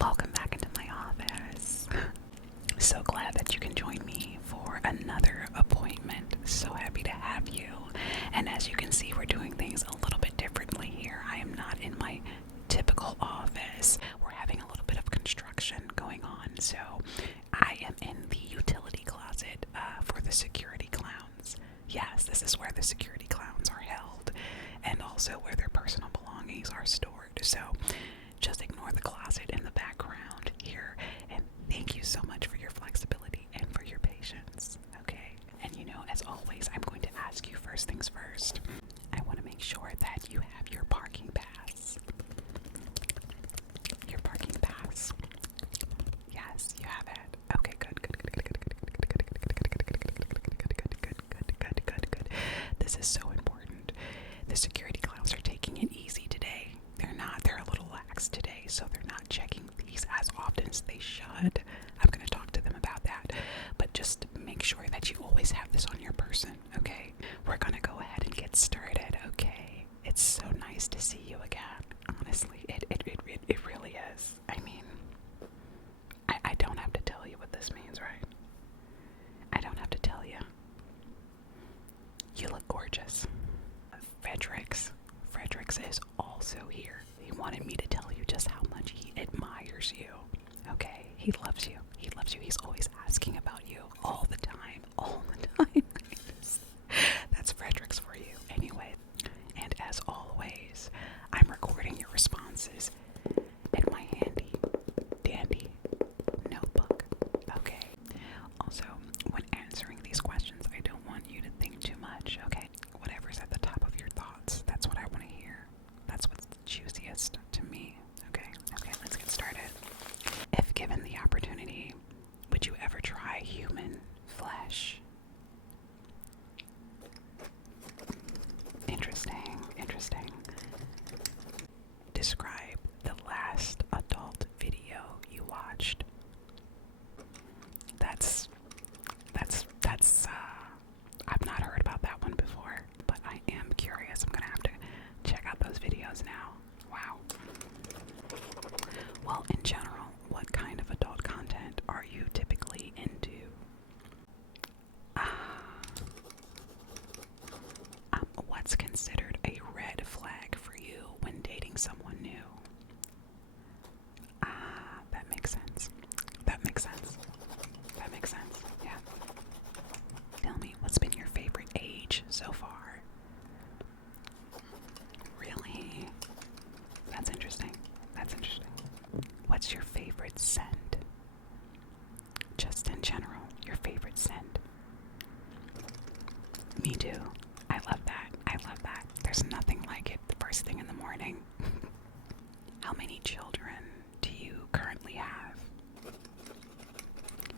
Welcome back into my office. So glad that you can join me for another appointment. So happy to have you. And as you can see, we're doing things a little bit differently here. I am not in my typical office. We're having a little bit of construction going on. So I am in the utility closet for the security clowns. Yes, this is where the security clowns are held, and also where their personal belongings are stored. So just ignore the closet in the background here, and thank you so much for your flexibility and for your patience, okay? And as always, I'm going to ask you first things first. I want to make sure that you have your parking pass. Your parking pass. Yes, you have it. Okay, good. Good. This is so important. The security clowns are taking it easy today. They're a little lax today, so they're not checking these as often as they should. I'm going to talk to them about that, but just make sure that you always have this on your person, okay? We're going to go ahead and get started, okay? It's so nice to see you again. Honestly, it really is. I mean, I don't have to tell you what this means, right? I don't have to tell you. You look gorgeous. Fredericks is also here. He wanted me to tell you just how much he admires you. Okay? He loves you. He's always asking about you all the time. That's Fredericks for you. Anyway, and as always, I'm recording your responses in my handy dandy notebook. Okay? Also, when answering these questions, I don't want you to think too much, okay? Whatever's at the top of your thoughts, that's what I want to hear. That's what's the juiciest to me, okay? Okay, let's get started. If given the opportunity, would you ever try human flesh? Interesting. Describe the last adult video you watched. That's I've not heard about that one before, but I am curious. I'm gonna have to check out those videos now. Wow. Well, in general, what kind of adult content are you typically into? What's considered a red flag for you when dating someone new? That makes sense. Yeah. Tell me, what's been your favorite age so far? Really? That's interesting. What's your favorite scent? Just in general, your favorite scent. Me too. I love that. There's nothing like it the first thing in the morning. How many children do you currently have?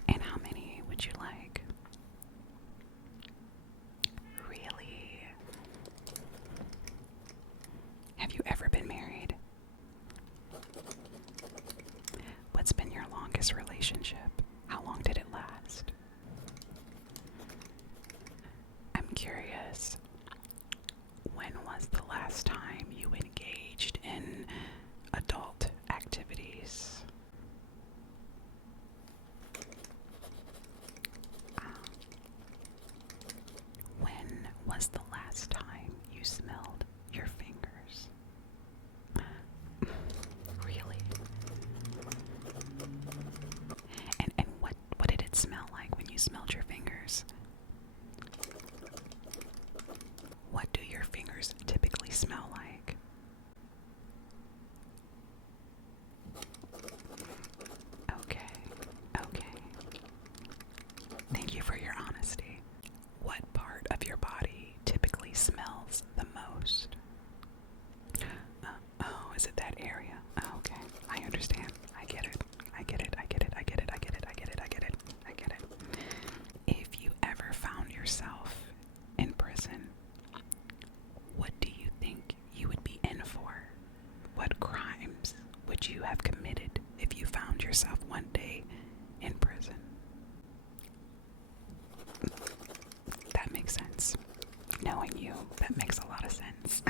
And how many would you like? Really? Have you ever been married? What's been your longest relationship? How long did it last? I'm curious, when was the last time you engaged in adult activities? When was the last time you smelled your fingers? Really? And what did it smell like when you smelled your fingers? What do your fingers typically smell like? Okay. Thank you for your honesty. What part of your body typically smells the most? Is it that area? Okay, I understand. I get it. If you ever found yourself in prison, what do you think you would be in for? What crimes would you have committed if you found yourself one day in prison? That makes sense. Knowing you, that makes a lot of sense.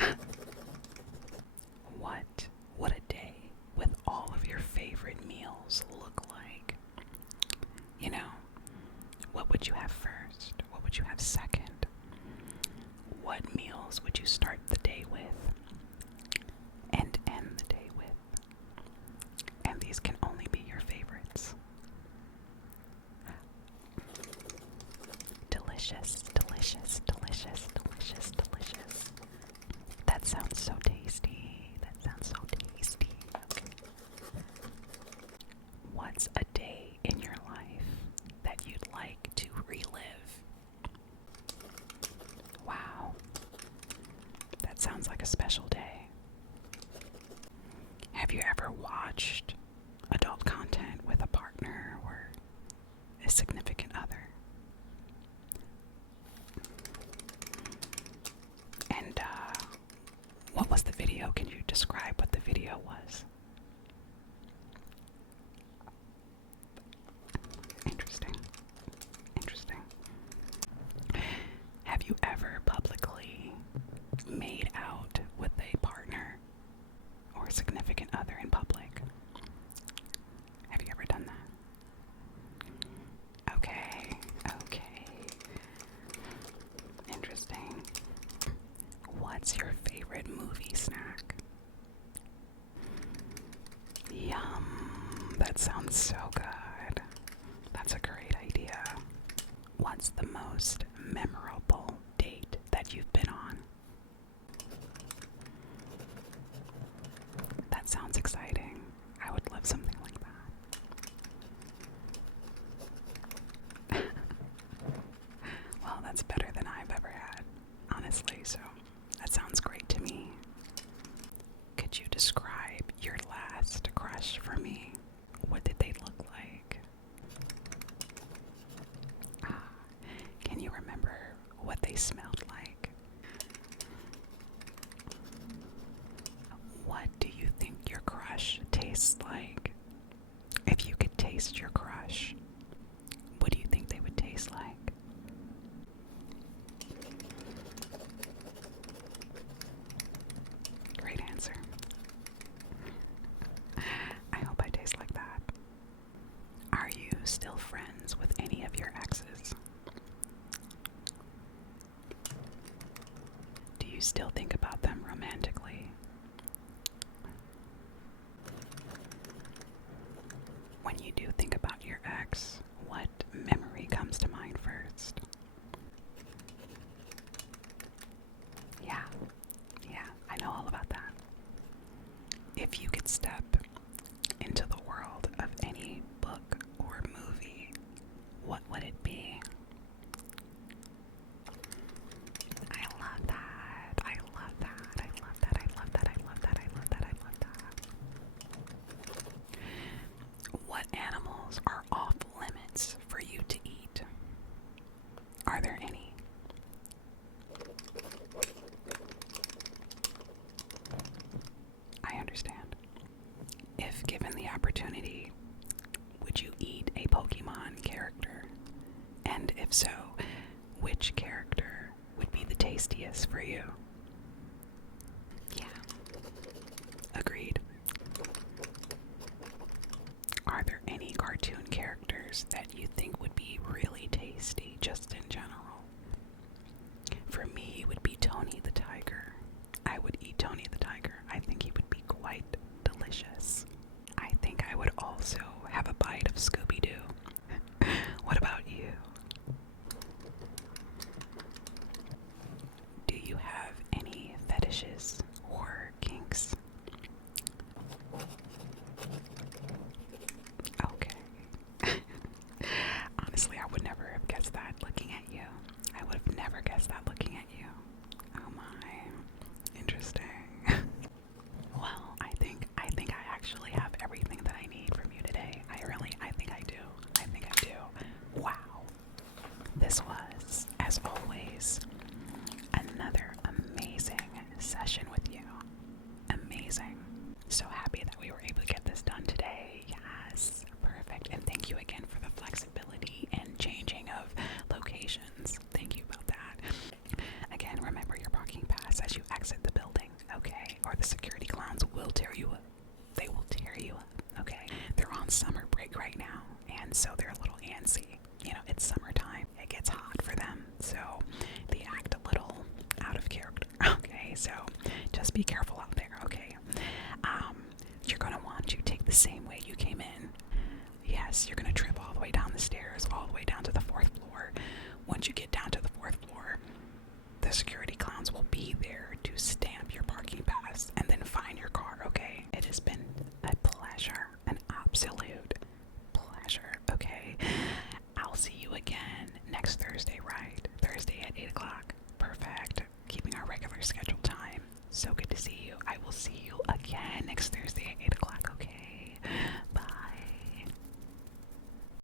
What would a day with all of your favorite meals delicious, delicious, delicious, delicious, delicious. That sounds so tasty. That sounds so tasty. Okay. What's a day in your life that you'd like to relive? Wow. That sounds like a special day. Have you ever watched adult content with a partner or a significant other? And what was the video? Can you describe what the video was? Interesting. Interesting. Have you ever publicly made out with a partner or significant other in public? Have you ever done that? Okay, okay. Interesting. What's your favorite movie snack? Yum, that sounds so good. That's a great idea. What's the most memorable date that you've been on? That sounds exciting. I would love something like that. Well, that's better than I've ever had, honestly, so that sounds great to me. Could you describe your last crush for me? What did they look like? Can you remember what they smelled like? What do you think your crush tastes like? If you could taste your crush, what do you think they would taste like? Great answer. I hope I taste like that. Are you still friends with any of your exes? Do you still think about them romantically? When you do think about your ex, what memory comes to mind first? Yeah, I know all about that. If you could step into the world of any book or movie, what would it be? I love that. I love that. I love that. I love that. I love that. I love that. I love that. What animals are off limits for you to eat? Are there any? I understand. If given the opportunity, would you eat a Pokemon character? And if so, which character would be the tastiest for you? Yeah. Agreed. Are there any cartoon characters that you think would be really tasty, just in general? For me, it would be Tony the Tiger. I would eat Tony the Tiger. I think he would be quite delicious. I think I would also have a bite of Scooby-Doo. What about you? Do you have any fetishes or kinks? Okay. Honestly, I would never have guessed that looking at you. I would have never guessed that looking at you. Oh my. Interesting. Well, I think I actually have everything that I need from you today. I think I do. I think I do. Wow. This was, as always, another amazing session with you. Amazing. So happy that we were able to get this done today. Yes, perfect. And thank you again for the flexibility and changing of locations. Thank you about that. Again, remember your parking pass as you exit the building, okay? Or the security clowns will tear you up. They will tear you up, okay? They're on summer break right now, and so they're a little antsy. You know, it's summertime. It gets hot for them, so they act a little out of character, okay? So just be careful out there, okay? You're going to want to take the same way you came in. Yes, you're going to trip all the way down the stairs, all the way down to the 4th floor. Once you get down to the security clowns will be there to stamp your parking pass and then fine your car, okay? It has been a pleasure, an absolute pleasure, okay? I'll see you again next Thursday, right? Thursday at 8 o'clock. Perfect. Keeping our regular scheduled time. So good to see you. I will see you again next Thursday at 8 o'clock, okay?